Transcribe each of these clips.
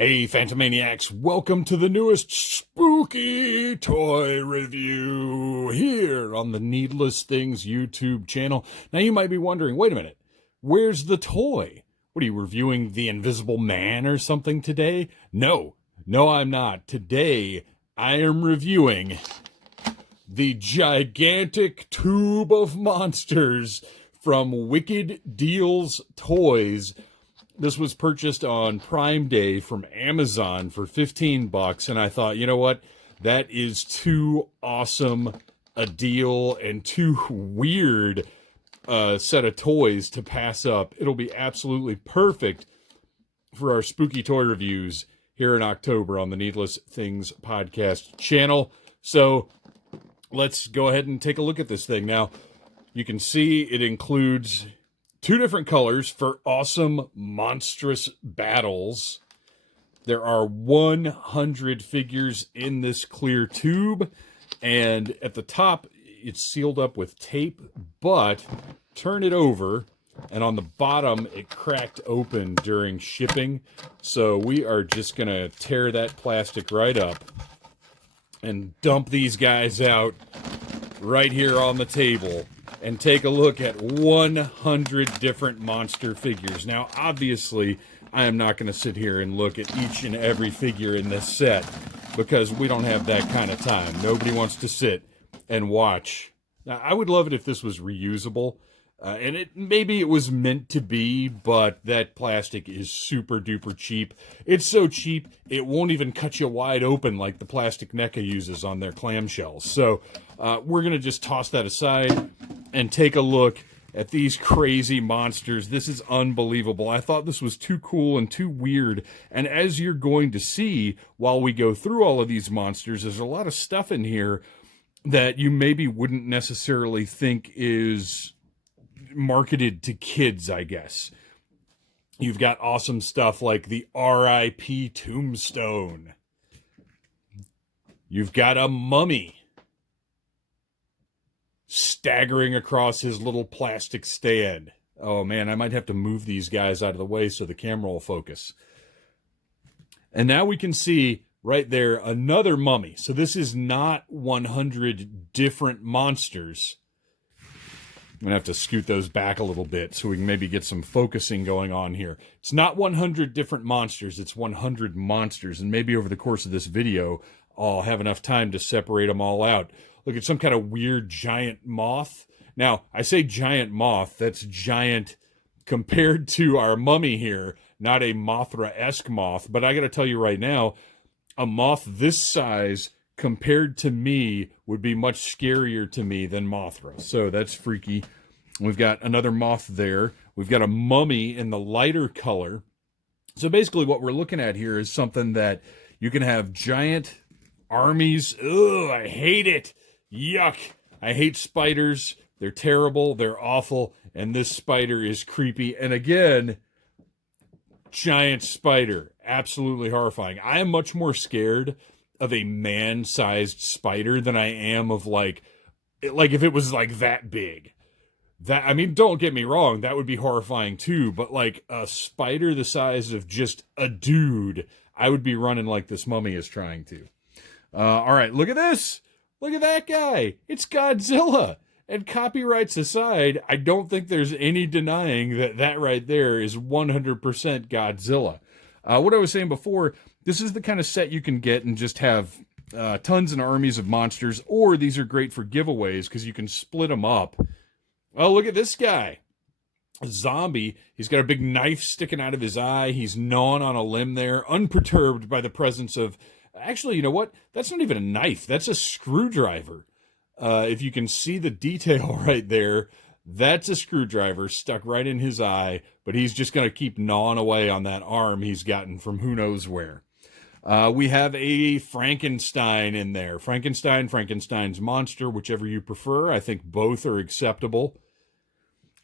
Hey, Phantomaniacs, welcome to the newest spooky toy review here on the Needless Things YouTube channel. Now, you might be wondering, wait a minute, where's the toy? What are you reviewing, The Invisible Man or something today? No, I'm not. Today, I am reviewing the gigantic tube of monsters from Wicked Deals Toys. This was purchased on Prime Day from Amazon for $15, and I thought, you know what? That is too awesome a deal and too weird a set of toys to pass up. It'll be absolutely perfect for our spooky toy reviews here in October on the Needless Things podcast channel. So let's go ahead and take a look at this thing. Now, you can see it includes two different colors for awesome, monstrous battles. There are 100 figures in this clear tube, and at the top, it's sealed up with tape, but turn it over, and on the bottom, it cracked open during shipping. So we are just going to tear that plastic right up and dump these guys out right here on the table and take a look at 100 different monster figures. Now, obviously, I am not going to sit here and look at each and every figure in this set because we don't have that kind of time. Nobody wants to sit and watch. Now, I would love it if this was reusable, and maybe it was meant to be, but that plastic is super duper cheap. It's so cheap, it won't even cut you wide open like the plastic NECA uses on their clamshells. So we're going to just toss that aside and take a look at these crazy monsters. This is unbelievable. I thought this was too cool and too weird. And as you're going to see while we go through all of these monsters, there's a lot of stuff in here that you maybe wouldn't necessarily think is marketed to kids, I guess. You've got awesome stuff like the R.I.P. Tombstone. You've got a mummy staggering across his little plastic stand. Oh man, I might have to move these guys out of the way so the camera will focus. And now we can see right there another mummy. So this is not 100 different monsters. I'm going to have to scoot those back a little bit so we can maybe get some focusing going on here. It's not 100 different monsters, it's 100 monsters. And maybe over the course of this video, I'll have enough time to separate them all out. Look at some kind of weird giant moth. Now, I say giant moth, that's giant compared to our mummy here, not a Mothra-esque moth. But I got to tell you right now, a moth this size compared to me would be much scarier to me than Mothra. So that's freaky. We've got another moth there. We've got a mummy in the lighter color. So basically what we're looking at here is something that you can have giant armies. Ugh, I hate it. Yuck. I hate spiders. They're terrible. They're awful. And this spider is creepy. And again, giant spider. Absolutely horrifying. I am much more scared of a man-sized spider than I am of like if it was like that big. That, I mean, don't get me wrong, that would be horrifying too, but like a spider the size of just a dude, I would be running like this mummy is trying to. All right, look at this. Look at that guy. It's Godzilla. And copyrights aside, I don't think there's any denying that that right there is 100% Godzilla. What I was saying before, this is the kind of set you can get and just have tons and armies of monsters, or these are great for giveaways because you can split them up. Oh, look at this guy. A zombie. He's got a big knife sticking out of his eye. He's gnawing on a limb there, unperturbed by the presence of... Actually, you know what? That's not even a knife. That's a screwdriver. If you can see the detail right there, that's a screwdriver stuck right in his eye, but he's just going to keep gnawing away on that arm he's gotten from who knows where. We have a Frankenstein in there. Frankenstein's monster, whichever you prefer. I think both are acceptable.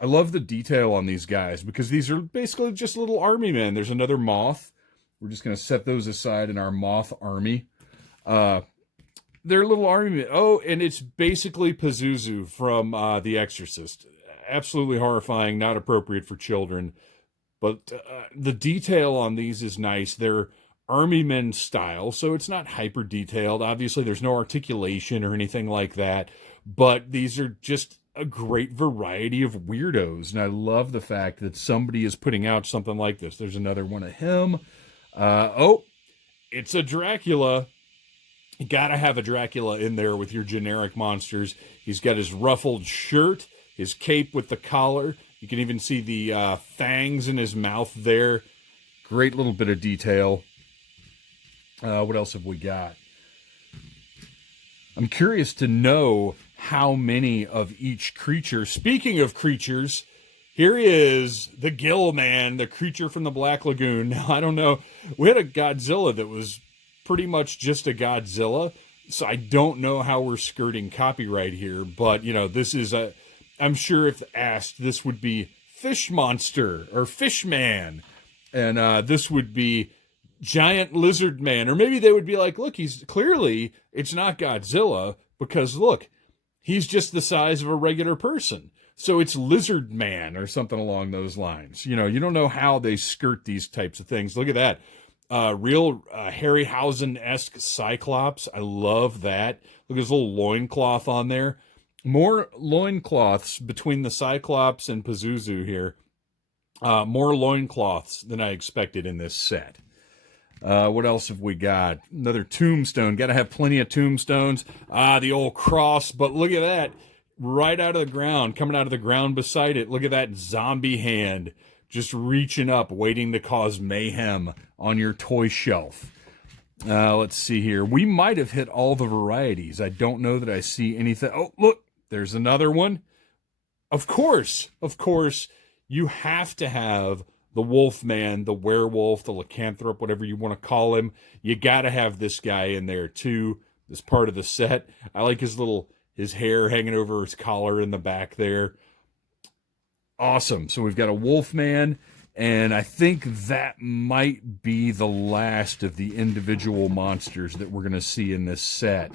I love the detail on these guys because these are basically just little army men. There's another moth. We're just going to set those aside in our moth army. They're little army men. Oh, and it's basically Pazuzu from The Exorcist. Absolutely horrifying, not appropriate for children. But the detail on these is nice. They're army men style, so it's not hyper detailed. Obviously, there's no articulation or anything like that, but these are just a great variety of weirdos, and I love the fact that somebody is putting out something like this. There's another one of him. Oh, it's a Dracula. You gotta have a Dracula in there with your generic monsters. He's got his ruffled shirt, his cape with the collar. You can even see the fangs in his mouth there. Great little bit of detail. What else have we got? I'm curious to know how many of each creature. Speaking of creatures, here he is, the Gill Man, the creature from the Black Lagoon. Now, I don't know. We had a Godzilla that was pretty much just a Godzilla, so I don't know how we're skirting copyright here, but, you know, this is a... I'm sure if asked, this would be Fish Monster or Fish Man, and this would be Giant Lizard Man, or maybe they would be like, look, he's clearly, it's not Godzilla, because look, he's just the size of a regular person. So it's Lizard Man or something along those lines. You know, you don't know how they skirt these types of things. Look at that. Real Harryhausen-esque Cyclops. I love that. Look at his little loincloth on there. More loincloths between the Cyclops and Pazuzu here. More loincloths than I expected in this set. What else have we got? Another tombstone. Got to have plenty of tombstones. The old cross. But look at that. Right out of the ground. Coming out of the ground beside it. Look at that zombie hand. Just reaching up, waiting to cause mayhem on your toy shelf. Let's see here. We might have hit all the varieties. I don't know that I see anything. Oh, look. There's another one. Of course, you have to have the Wolfman, the werewolf, the lycanthrope, whatever you want to call him. You got to have this guy in there too, as part of the set. I like his hair hanging over his collar in the back there. Awesome. So we've got a Wolfman, and I think that might be the last of the individual monsters that we're going to see in this set.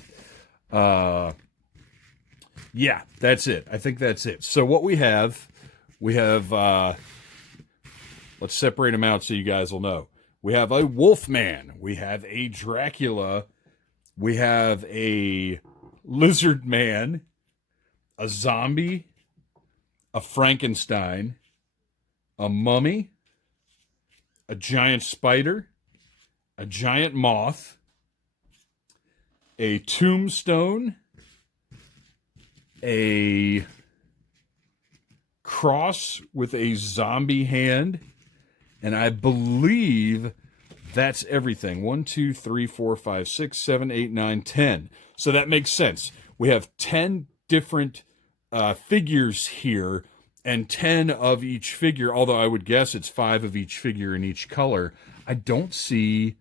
Yeah, that's it. I think that's it. So what we have, let's separate them out so you guys will know. We have a Wolfman. We have a Dracula. We have a Lizard Man, a zombie, a Frankenstein, a mummy, a giant spider, a giant moth, a tombstone, a cross with a zombie hand, and I believe that's everything. 1, 2, 3, 4, 5, 6, 7, 8, 9, 10. So that makes sense. We have 10 different figures here, and 10 of each figure, although I would guess it's 5 of each figure in each color. I don't see...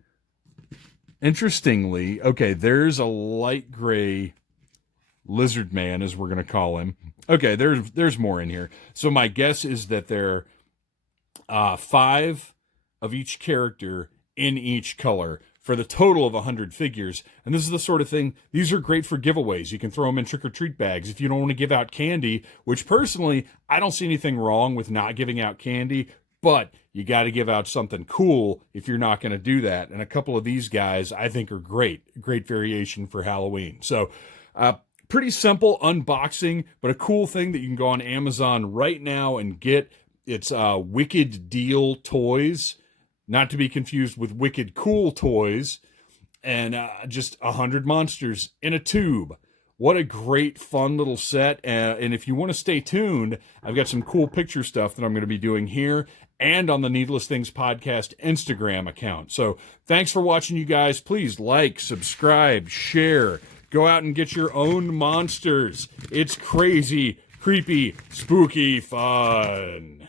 Interestingly, okay, there's a light gray Lizard Man, as we're going to call him. Okay, there's more in here. So my guess is that there are 5 of each character in each color for the total of 100 figures. And this is the sort of thing, these are great for giveaways. You can throw them in trick-or-treat bags if you don't want to give out candy, which personally, I don't see anything wrong with not giving out candy, but you got to give out something cool if you're not going to do that. And a couple of these guys I think are great. Great variation for Halloween. So, pretty simple unboxing, but a cool thing that you can go on Amazon right now and get. It's Wicked Deal Toys, not to be confused with Wicked Cool Toys, and just 100 monsters in a tube. What a great, fun little set. And if you want to stay tuned, I've got some cool picture stuff that I'm going to be doing here and on the Needless Things Podcast Instagram account. So thanks for watching, you guys. Please like, subscribe, share. Go out and get your own monsters. It's crazy, creepy, spooky fun.